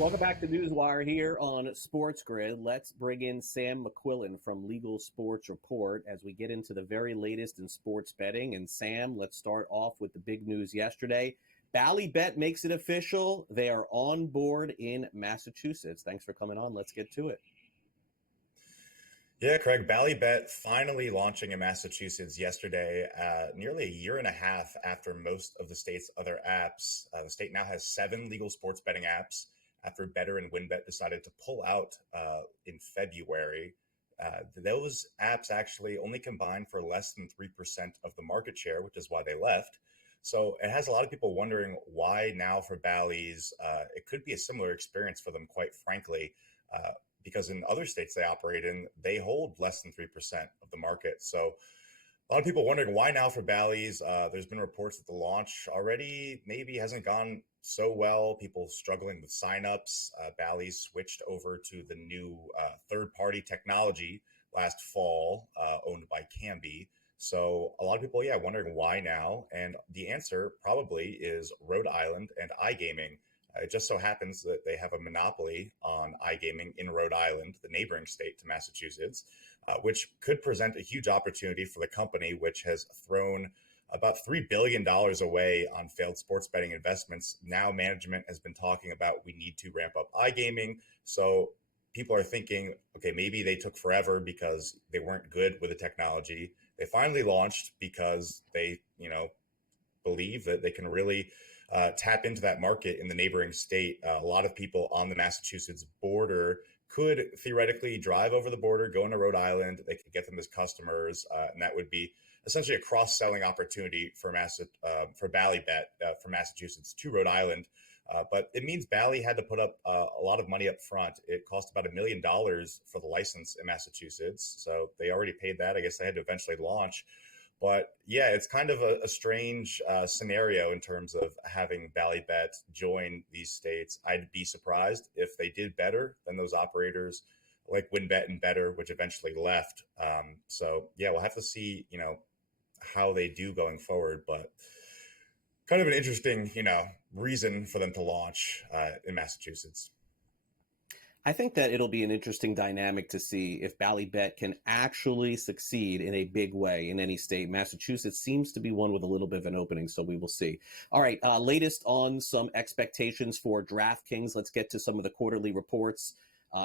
Welcome back to NewsWire here on SportsGrid. Let's bring in Sam McQuillan from Legal Sports Report as we get into the very latest in sports betting. And Sam, let's start off with the big news yesterday. Bally Bet makes it official. They are on board in Massachusetts. Thanks for coming on. Let's get to it. Yeah, Craig, Bally Bet finally launching in Massachusetts yesterday, nearly a year and a half after most of the state's other apps. The state now has 7 legal sports betting apps after Betr and WinBet decided to pull out in February. Those apps actually only combined for less than 3% of the market share, which is why they left. So it has a lot of people wondering why now for Bally's. It could be a similar experience for them, quite frankly, because in other states they operate in, they hold less than 3% of the market. So a lot of people wondering why now for Bally's. There's been reports that the launch already maybe hasn't gone so well. People struggling with signups. Bally's switched over to the new third-party technology last fall, owned by Canby. So a lot of people, wondering why now. And the answer probably is Rhode Island and iGaming. It just so happens that they have a monopoly on iGaming in Rhode Island, the neighboring state to Massachusetts, which could present a huge opportunity for the company, which has thrown about $3 billion away on failed sports betting investments. Now management has been talking about we need to ramp up iGaming. So people are thinking, okay, maybe they took forever because they weren't good with the technology. They finally launched because they, believe that they can really tap into that market in the neighboring state. A lot of people on the Massachusetts border could theoretically drive over the border, go into Rhode Island. They could get them as customers, and that would be essentially a cross-selling opportunity for Bally Bet from Massachusetts to Rhode Island. But it means Bally had to put up a lot of money up front. It cost about $1 million for the license in Massachusetts, so they already paid that. I guess they had to eventually launch. But yeah, it's kind of a strange scenario in terms of having Bally Bet join these states. I'd be surprised if they did better than those operators like WinBet and Betr, which eventually left. So yeah, we'll have to see, how they do going forward. But kind of an interesting, reason for them to launch in Massachusetts. I think that it'll be an interesting dynamic to see if Bally Bet can actually succeed in a big way in any state. Massachusetts seems to be one with a little bit of an opening, so we will see. All right, latest on some expectations for DraftKings. Let's get to some of the quarterly reports.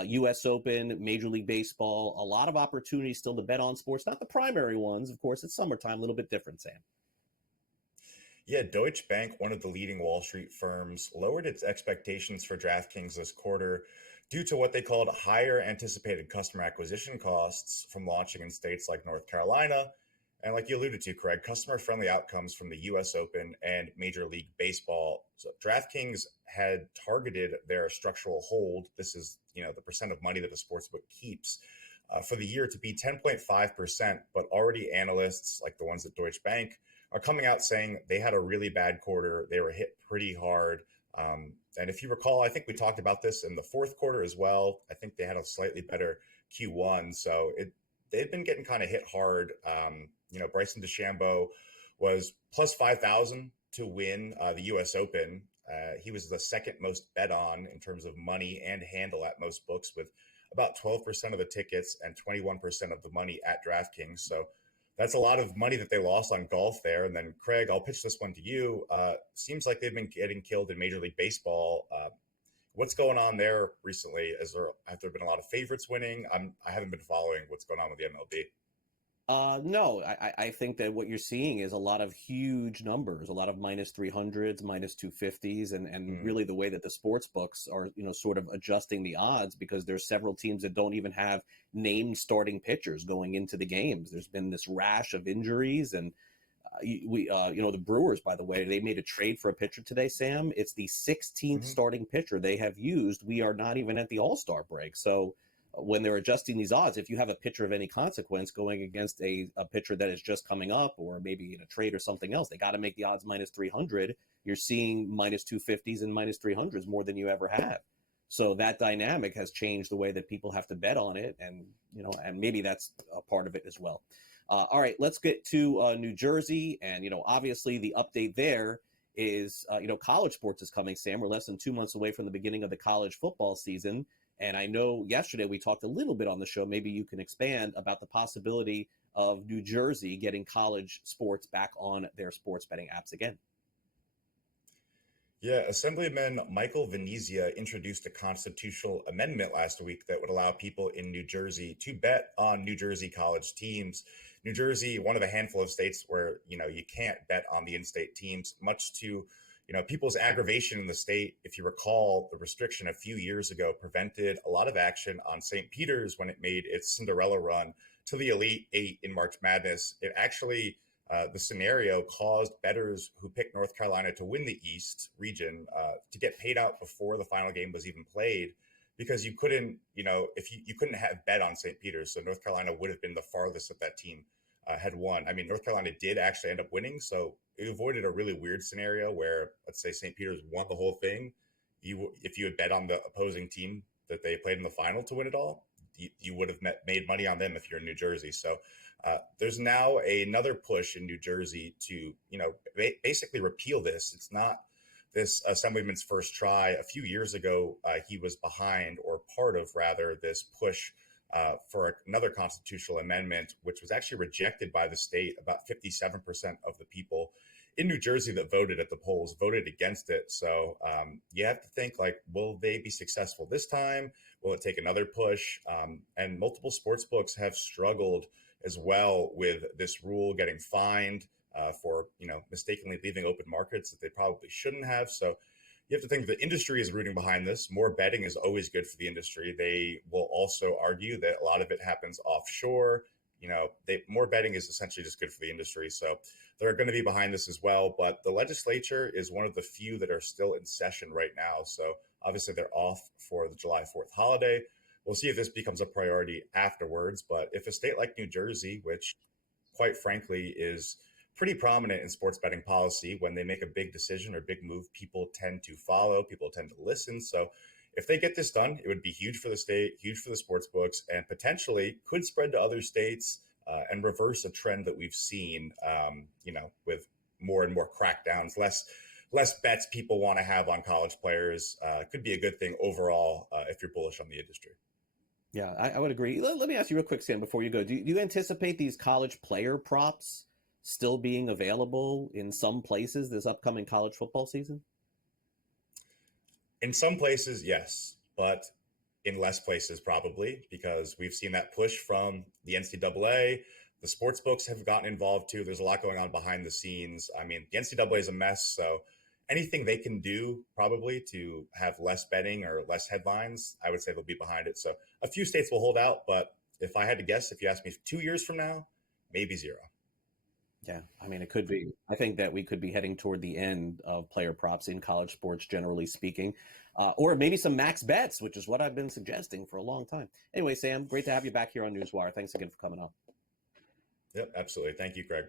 U.S. Open, Major League Baseball, a lot of opportunities still to bet on sports. Not the primary ones, of course. It's summertime, a little bit different, Sam. Yeah, Deutsche Bank, one of the leading Wall Street firms, lowered its expectations for DraftKings this quarter due to what they called higher anticipated customer acquisition costs from launching in states like North Carolina. And like you alluded to, Craig, customer-friendly outcomes from the U.S. Open and Major League Baseball. So DraftKings had targeted their structural hold. This is, the percent of money that a sportsbook keeps for the year to be 10.5%. But already analysts like the ones at Deutsche Bank are coming out saying they had a really bad quarter. They were hit pretty hard. And if you recall, I think we talked about this in the fourth quarter as well. I think they had a slightly better Q1. So they've been getting kind of hit hard. Bryson DeChambeau was plus 5,000 to win the U.S. Open. He was the second most bet on in terms of money and handle at most books, with about 12% of the tickets and 21% of the money at DraftKings. So that's a lot of money that they lost on golf there. And then, Craig, I'll pitch this one to you. Seems like they've been getting killed in Major League Baseball. What's going on there recently? Have there been a lot of favorites winning? I haven't been following what's going on with the MLB. No, I think that what you're seeing is a lot of huge numbers, a lot of minus 300s, minus 250s, and really the way that the sports books are, sort of adjusting the odds, because there's several teams that don't even have named starting pitchers going into the games. There's been this rash of injuries, and the Brewers, by the way, they made a trade for a pitcher today, Sam. It's the 16th starting pitcher they have used. We are not even at the All-Star break. So when they're adjusting these odds, if you have a pitcher of any consequence going against a pitcher that is just coming up, or maybe in a trade or something else, they got to make the odds minus 300. You're seeing minus 250s and minus 300s more than you ever have. So that dynamic has changed the way that people have to bet on it. And, and maybe that's a part of it as well. All right, let's get to New Jersey. And, obviously the update there is, college sports is coming, Sam. We're less than 2 months away from the beginning of the college football season. And I know yesterday we talked a little bit on the show. Maybe you can expand about the possibility of New Jersey getting college sports back on their sports betting apps again. Yeah, Assemblyman Michael Venezia introduced a constitutional amendment last week that would allow people in New Jersey to bet on New Jersey college teams. New Jersey, one of a handful of states where, you can't bet on the in-state teams, much to, people's aggravation in the state. If you recall, the restriction a few years ago prevented a lot of action on St. Peter's when it made its Cinderella run to the Elite Eight in March Madness. It actually the scenario caused bettors who picked North Carolina to win the East region to get paid out before the final game was even played, because you couldn't, if you couldn't have bet on St. Peter's, so North Carolina would have been the farthest that team had won. I mean, North Carolina did actually end up winning, so it avoided a really weird scenario where, let's say, St. Peter's won the whole thing. If you had bet on the opposing team that they played in the final to win it all, you would have made money on them if you're in New Jersey. So there's now another push in New Jersey to, basically repeal this. It's not this assemblyman's first try. A few years ago, he was behind, or part of rather, this push for another constitutional amendment, which was actually rejected by the state. About 57% of the people in New Jersey that voted at the polls voted against it. So you have to think, like, will they be successful this time? Will it take another push? And multiple sports books have struggled as well with this rule, getting fined for, mistakenly leaving open markets that they probably shouldn't have. So you have to think the industry is rooting behind this. More betting is always good for the industry. They will also argue that a lot of it happens offshore. More betting is essentially just good for the industry. So they're going to be behind this as well. But the legislature is one of the few that are still in session right now. So obviously they're off for the July 4th holiday. We'll see if this becomes a priority afterwards. But if a state like New Jersey, which quite frankly is pretty prominent in sports betting policy, when they make a big decision or big move, people tend to follow, people tend to listen. So if they get this done, it would be huge for the state, huge for the sports books, and potentially could spread to other states and reverse a trend that we've seen, with more and more crackdowns, less bets people want to have on college players. Could be a good thing overall if you're bullish on the industry. Yeah, I would agree. Let me ask you real quick, Sam, before you go. Do you anticipate these college player props still being available in some places this upcoming college football season? In some places, yes, but in less places probably, because we've seen that push from the NCAA. The sports books have gotten involved too. There's a lot going on behind the scenes. I mean, the NCAA is a mess, so anything they can do probably to have less betting or less headlines, I would say they'll be behind it. So a few states will hold out, but if I had to guess, if you asked me 2 years from now, maybe zero. Yeah, I mean, it could be. I think that we could be heading toward the end of player props in college sports, generally speaking, or maybe some max bets, which is what I've been suggesting for a long time. Anyway, Sam, great to have you back here on NewsWire. Thanks again for coming on. Yep, absolutely. Thank you, Craig.